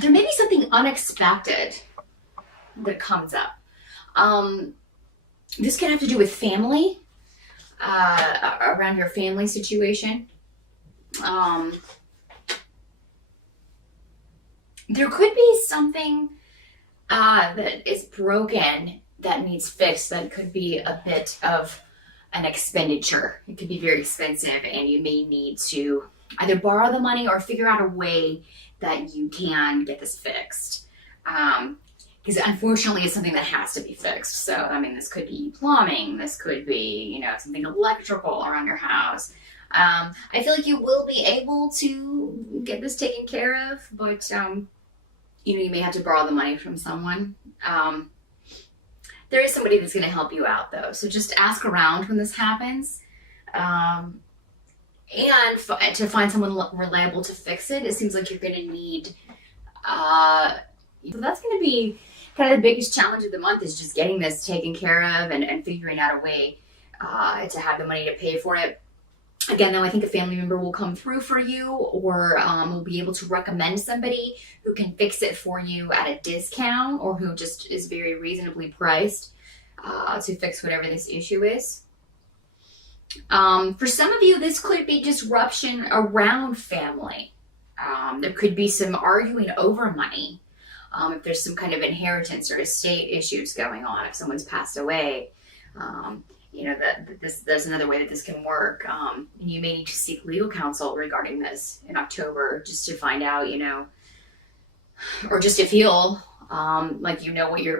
there may be something unexpected that comes up. This can have to do with family, around your family situation. There could be something that is broken that needs fixed. That could be a bit of an expenditure. It could be very expensive, and you may need to either borrow the money or figure out a way that you can get this fixed. Because unfortunately, it's something that has to be fixed. So, I mean, this could be plumbing. This could be, something electrical around your house. I feel like you will be able to get this taken care of, but you may have to borrow the money from someone. There is somebody that's going to help you out, though. So just ask around when this happens. And to find someone reliable to fix it, it seems like you're going to need... so that's going to be kind of the biggest challenge of the month, is just getting this taken care of and figuring out a way to have the money to pay for it. Again, though, I think a family member will come through for you, or will be able to recommend somebody who can fix it for you at a discount, or who just is very reasonably priced to fix whatever this issue is. For some of you, this could be disruption around family. There could be some arguing over money. If there's some kind of inheritance or estate issues going on, if someone's passed away, that's another way that this can work. You may need to seek legal counsel regarding this in October, just to find out, or just to feel like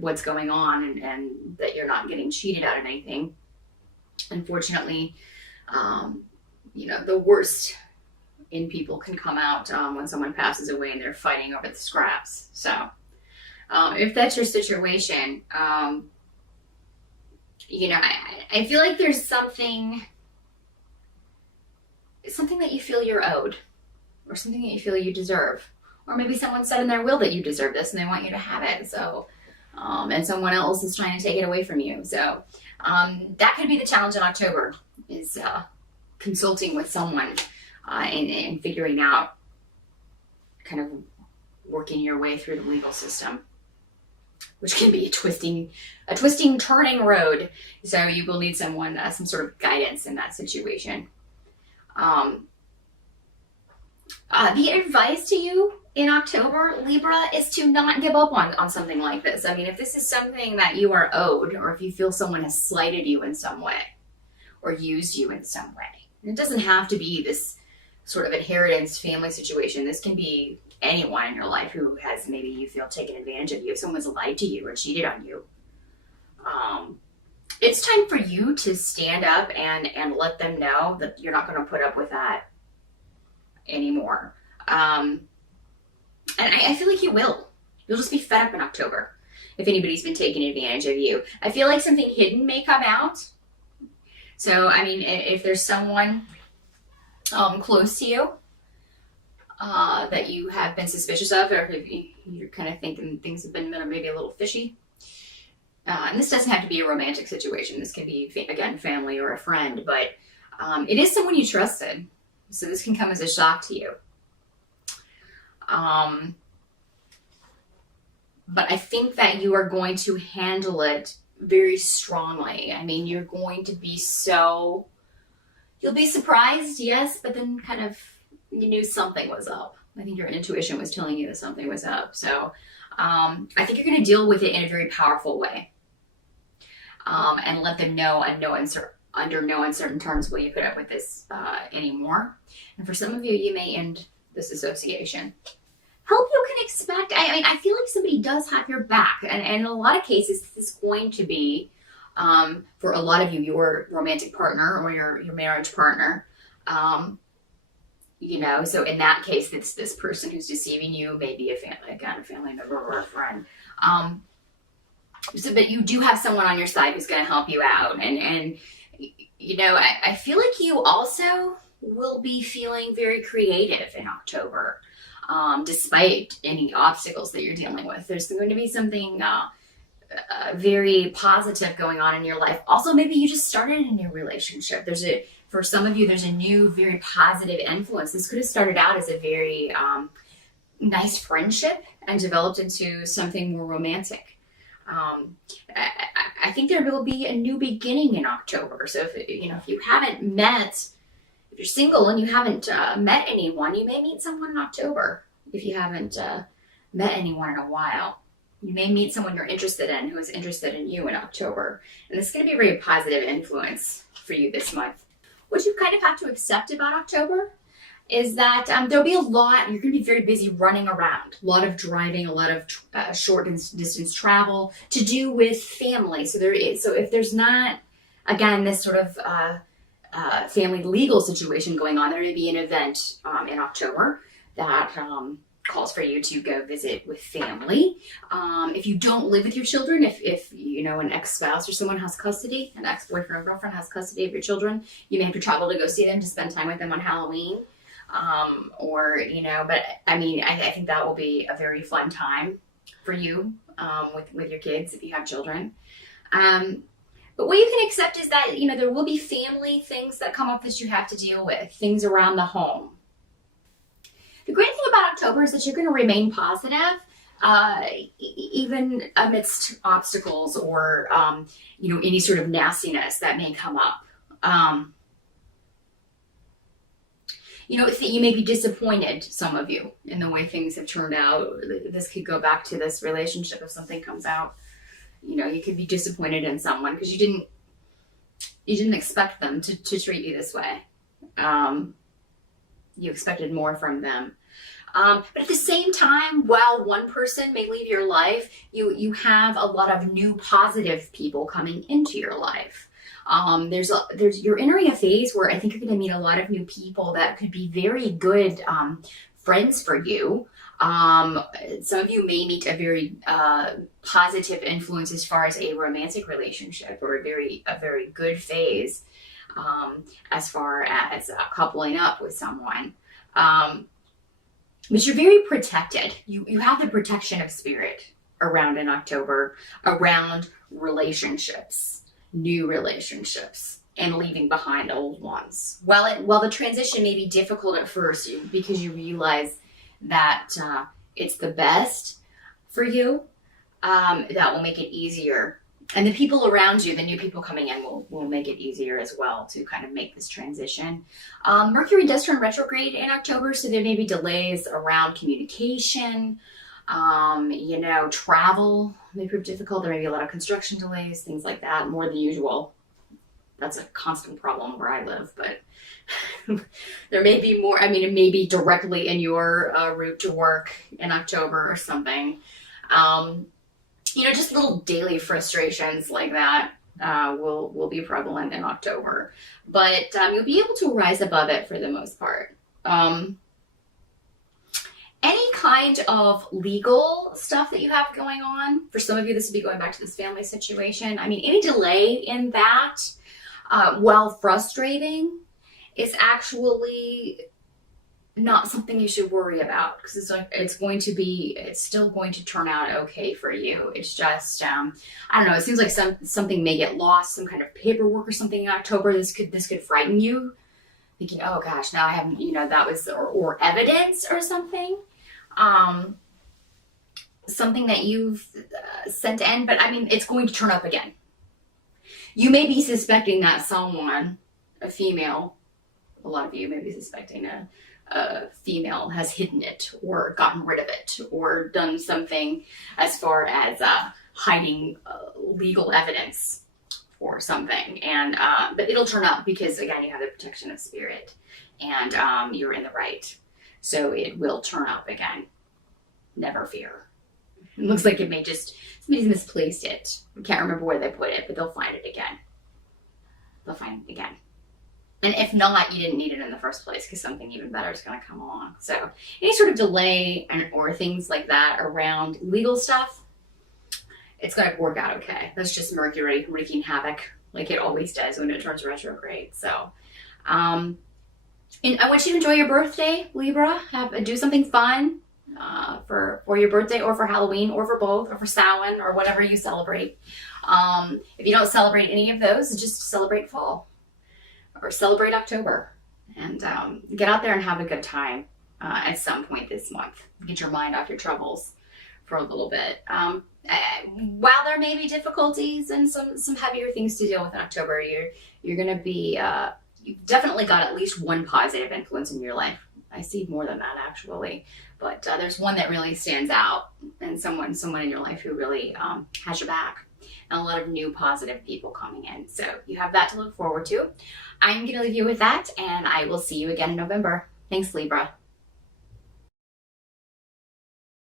what's going on, and that you're not getting cheated out of anything. Unfortunately, the worst in people can come out when someone passes away and they're fighting over the scraps. So if that's your situation, I feel like there's something that you feel you're owed, or something that you feel you deserve, or maybe someone said in their will that you deserve this and they want you to have it. So, and someone else is trying to take it away from you. So that could be the challenge in October, is consulting with someone and figuring out, kind of working your way through the legal system, which can be a twisting, turning road. So you will need someone, some sort of guidance in that situation. The advice to you in October, Libra, is to not give up on something like this. I mean, if this is something that you are owed, or if you feel someone has slighted you in some way or used you in some way, it doesn't have to be this sort of inheritance family situation. This can be anyone in your life who has, maybe you feel, taken advantage of you. If someone's lied to you or cheated on you, it's time for you to stand up and let them know that you're not going to put up with that anymore. And I feel like you will. You'll just be fed up in October if anybody's been taking advantage of you. I feel like something hidden may come out. So, I mean, if there's someone close to you that you have been suspicious of, or if you're kind of thinking things have been maybe a little fishy. And this doesn't have to be a romantic situation. This can be, again, family or a friend, but it is someone you trusted. So this can come as a shock to you. But I think that you are going to handle it very strongly. I mean, you're going to be you'll be surprised, yes, but then kind of you knew something was up. I think your intuition was telling you that something was up. So I think you're going to deal with it in a very powerful way. And let them know under no uncertain terms will you put up with this anymore. And for some of you, you may end this association. Help you can expect. I mean, I feel like somebody does have your back. And in a lot of cases, this is going to be, for a lot of you, your romantic partner or your marriage partner. So in that case, it's this person who's deceiving you, maybe a family member or a friend. But you do have someone on your side who's going to help you out. And I feel like you also will be feeling very creative in October, despite any obstacles that you're dealing with. There's going to be something very positive going on in your life. Also, maybe you just started a new relationship. For some of you, there's a new, very positive influence. This could have started out as a very nice friendship and developed into something more romantic. I think there will be a new beginning in October. So if you haven't met, if you're single and you haven't met anyone, you may meet someone in October. If you haven't met anyone in a while, you may meet someone you're interested in who is interested in you in October. And this is going to be a very positive influence for you this month. What you kind of have to accept about October is that there'll be a lot, you're going to be very busy running around, a lot of driving, a lot of short distance travel to do with family. So if there's not, again, this sort of family legal situation going on, there may be an event in October that calls for you to go visit with family. If you don't live with your children, if an ex-spouse or someone has custody, an ex-boyfriend or girlfriend has custody of your children, you may have to travel to go see them, to spend time with them on Halloween. But I think that will be a very fun time for you with your kids if you have children. But what you can accept is that, there will be family things that come up that you have to deal with, things around the home. The great thing about October is that you're going to remain positive, even amidst obstacles or, any sort of nastiness that may come up. You may be disappointed, some of you, in the way things have turned out. This could go back to this relationship if something comes out. You could be disappointed in someone because you didn't expect them to treat you this way. You expected more from them. But at the same time, while one person may leave your life, you have a lot of new positive people coming into your life. You're entering a phase where I think you're going to meet a lot of new people that could be very good friends for you. Some of you may meet a very positive influence as far as a romantic relationship, or a very good phase as far as coupling up with someone. But you're very protected. You have the protection of spirit around in October, around relationships, new relationships, and leaving behind old ones. While the transition may be difficult at first because you realize that it's the best for you, that will make it easier. And the people around you, the new people coming in, will make it easier as well to kind of make this transition. Mercury does turn retrograde in October, so there may be delays around communication. Travel may prove difficult. There may be a lot of construction delays, things like that, more than usual. That's a constant problem where I live, but there may be more. It may be directly in your route to work in October or something. Just little daily frustrations like that will be prevalent in October, but you'll be able to rise above it for the most part. Any kind of legal stuff that you have going on, for some of you, this would be going back to this family situation. Any delay in that, while frustrating, is actually not something you should worry about, because it's still going to turn out okay for you. It's just, I don't know, it seems like something may get lost, some kind of paperwork or something in October. This could frighten you, thinking, oh gosh, now I haven't, that was, or evidence or something. Something that you've sent in, but it's going to turn up again. You may be suspecting that someone, a female, a lot of you may be suspecting a female has hidden it or gotten rid of it or done something as far as hiding legal evidence or something. And but it'll turn up because, again, you have the protection of spirit and you're in the right. So it will turn up again. Never fear. It looks like somebody's misplaced it. I can't remember where they put it, but they'll find it again. They'll find it again. And if not, you didn't need it in the first place, because something even better is going to come along. So any sort of delay or things like that around legal stuff, it's going to work out okay. That's just Mercury wreaking havoc like it always does when it turns retrograde. So and I want you to enjoy your birthday, Libra. Do something fun for your birthday, or for Halloween, or for both, or for Samhain, or whatever you celebrate. If you don't celebrate any of those, just celebrate fall or celebrate October, and get out there and have a good time. at some point this month. Get your mind off your troubles for a little bit. While there may be difficulties and some heavier things to deal with in October, you're going to be, you've definitely got at least one positive influence in your life. I see more than that actually, but there's one that really stands out, and someone in your life who really has your back, and a lot of new positive people coming in. So you have that to look forward to. I'm going to leave you with that, and I will see you again in November. Thanks, Libra.